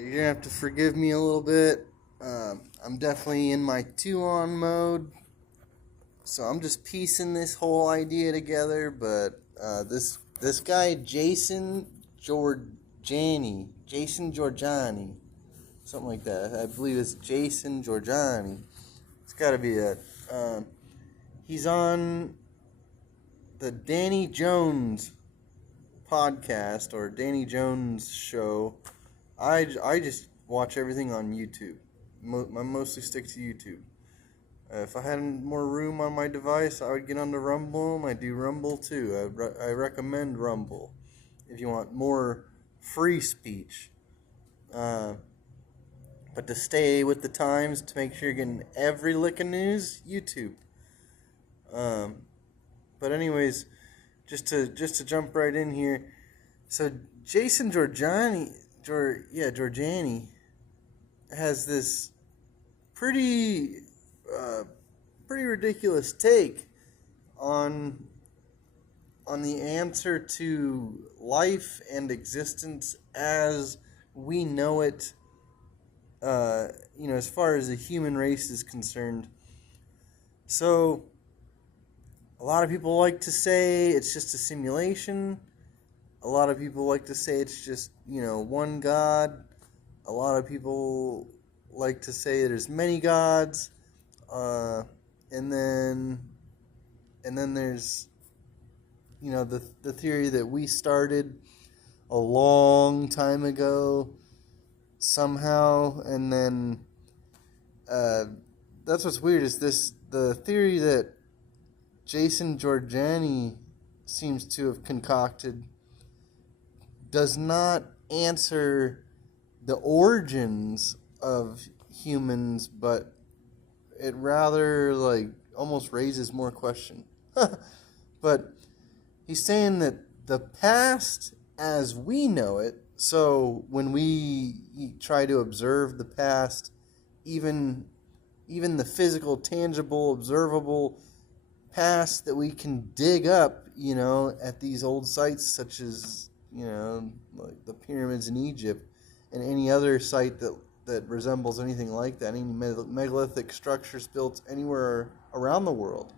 You're gonna have to forgive me a little bit. I'm definitely in my 2-on mode, so I'm just piecing this whole idea together. But this guy Jason Jorjani, something like that. I believe it's Jason Jorjani. It's got to be it. He's on the Danny Jones podcast or Danny Jones show. I just watch everything on YouTube. I mostly stick to YouTube. If I had more room on my device, I would get onto Rumble, and I do Rumble too. I recommend Rumble if you want more free speech. But to stay with the times, to make sure you're getting every lick of news, YouTube. But anyways, just to jump right in here. So Jason Jorjani has this pretty ridiculous take on the answer to life and existence as we know it. As far as the human race is concerned. So, a lot of people like to say it's just a simulation. A lot of people like to say it's just, one God. A lot of people like to say there's many gods. And then there's, the theory that we started a long time ago somehow, and then that's what's weird is the theory that Jason Jorjani seems to have concocted does not answer the origins of humans, but it rather almost raises more question. But he's saying that the past as we know it, so when we try to observe the past, even the physical, tangible, observable past that we can dig up, at these old sites such as, like the pyramids in Egypt and any other site that resembles anything like that, any megalithic structures built anywhere around the world.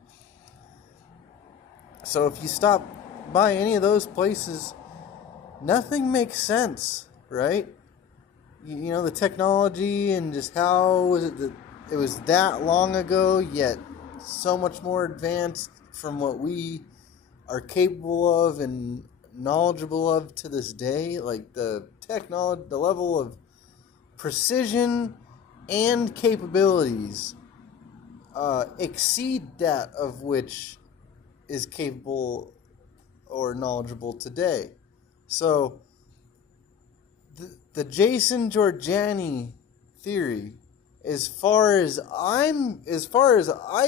So if you stop by any of those places, nothing makes sense, right? The technology and just how was it that it was that long ago, yet so much more advanced from what we are capable of and knowledgeable of to this day. Like the technology, the level of precision and capabilities exceed that of which is capable or knowledgeable today. So the Jason Jorjani theory, as far as I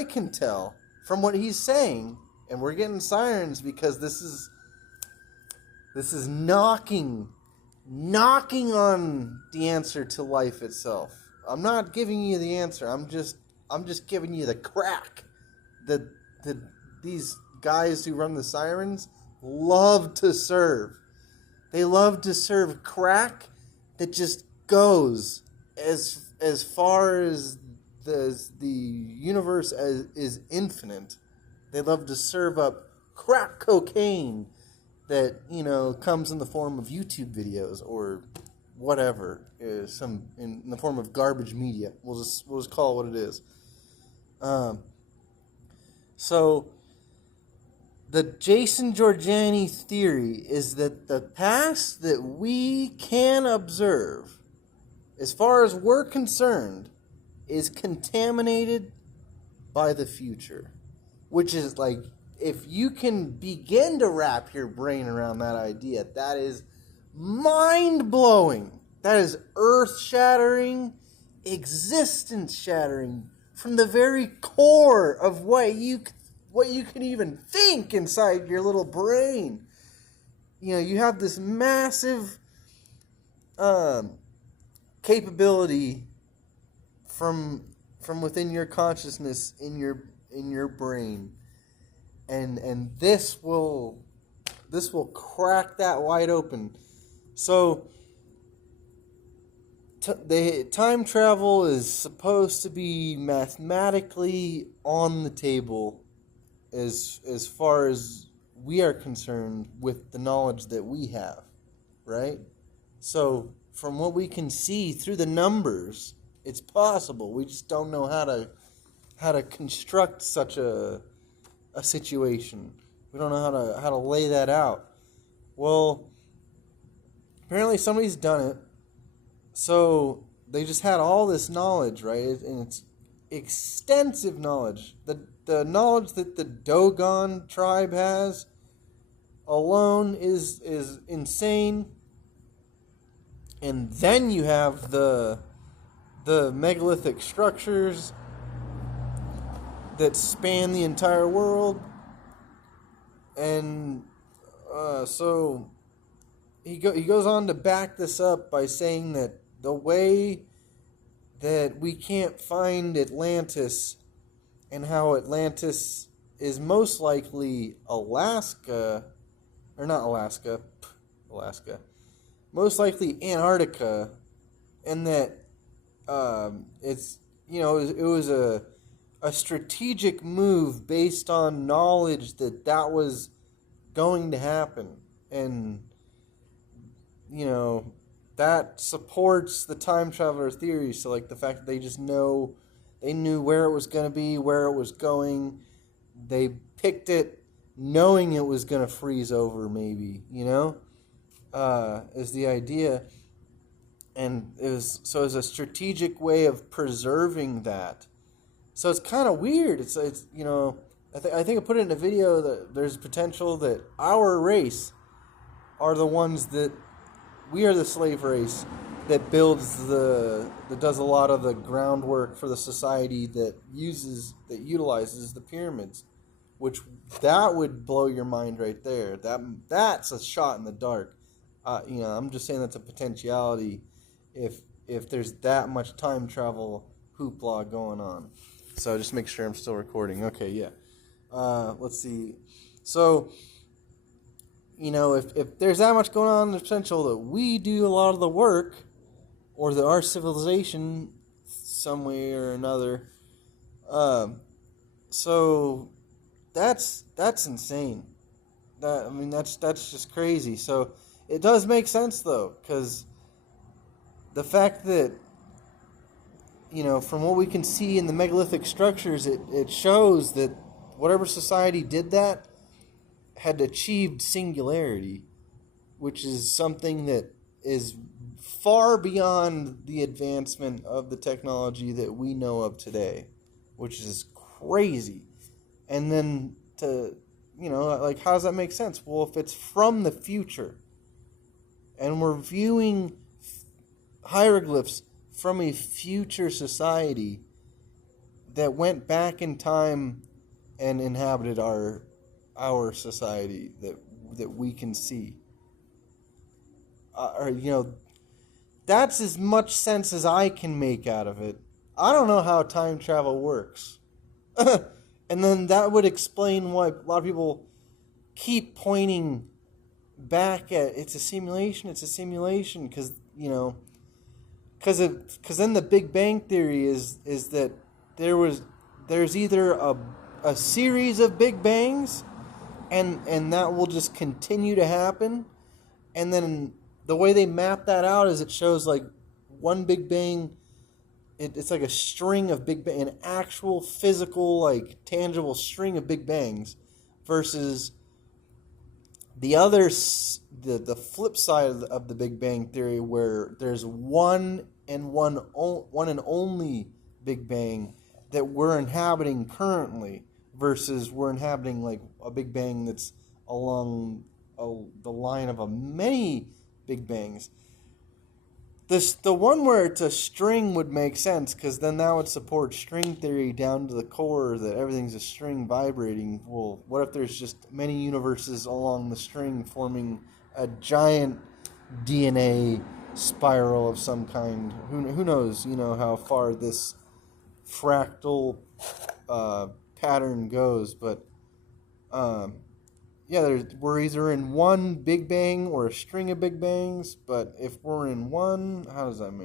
can tell from what he's saying, and we're getting sirens because this is knocking on the answer to life itself. I'm not giving you the answer. I'm just giving you the crack that these guys who run the sirens love to serve. They love to serve crack that just goes as far as the universe is infinite. They love to serve up crack cocaine that comes in the form of YouTube videos or whatever, some in the form of garbage media. We'll just call it what it is. So the Jason Jorjani theory is that the past that we can observe, as far as we're concerned, is contaminated by the future. Which is if you can begin to wrap your brain around that idea, that is mind-blowing. That is earth-shattering, existence-shattering, from the very core of what you can even think inside your little brain. You have this massive capability from within your consciousness in your brain, and this will crack that wide open. So time travel is supposed to be mathematically on the table as far as we are concerned with the knowledge that we have, right? So from what we can see through the numbers, it's possible. We just don't know how to construct such a situation. We don't know how to lay that out. Well, apparently somebody's done it. So they just had all this knowledge, right? And it's extensive knowledge. The knowledge that the Dogon tribe has alone is insane. And then you have the megalithic structures that span the entire world. And so he goes on to back this up by saying that the way that we can't find Atlantis and how Atlantis is most likely Alaska, or not Alaska, Alaska, most likely Antarctica, and that it's, it was a strategic move based on knowledge that was going to happen. And, that supports the time traveler theory. So, like, the fact that they knew where it was going to be, where it was going. They picked it knowing it was going to freeze over, maybe, is the idea. And it was a strategic way of preserving that. So it's kind of weird. It's I think I put it in a video that there's potential that our race are the ones that we are the slave race that does a lot of the groundwork for the society that utilizes the pyramids, which that would blow your mind right there. That's a shot in the dark. I'm just saying that's a potentiality if there's that much time travel hoopla going on. So just make sure I'm still recording. Okay, yeah. Let's see. So, if there's that much going on, there's potential that we do a lot of the work, or that our civilization, some way or another. So that's insane. That's just crazy. So it does make sense though, because the fact that, from what we can see in the megalithic structures, it shows that whatever society did that had achieved singularity, which is something that is far beyond the advancement of the technology that we know of today, which is crazy. And then how does that make sense? Well, if it's from the future and we're viewing hieroglyphs from a future society that went back in time and inhabited our society that we can see, that's as much sense as I can make out of it. I don't know how time travel works. And then that would explain why a lot of people keep pointing back at it's a simulation, because then the Big Bang Theory is that there's either a series of Big Bangs and that will just continue to happen, and then the way they map that out is it shows like one Big Bang, it's like a string of Big Bang, an actual physical, like tangible string of Big Bangs, versus the flip side of the Big Bang Theory, where there's one and only Big Bang that we're inhabiting currently, versus we're inhabiting like a Big Bang that's along the line of many Big Bangs. The one where it's a string would make sense, because then that would support string theory down to the core, that everything's a string vibrating. Well, what if there's just many universes along the string forming a giant DNA spiral of some kind? Who knows, how far this fractal pattern goes, but we're either in one Big Bang or a string of Big Bangs, but if we're in one, how does that make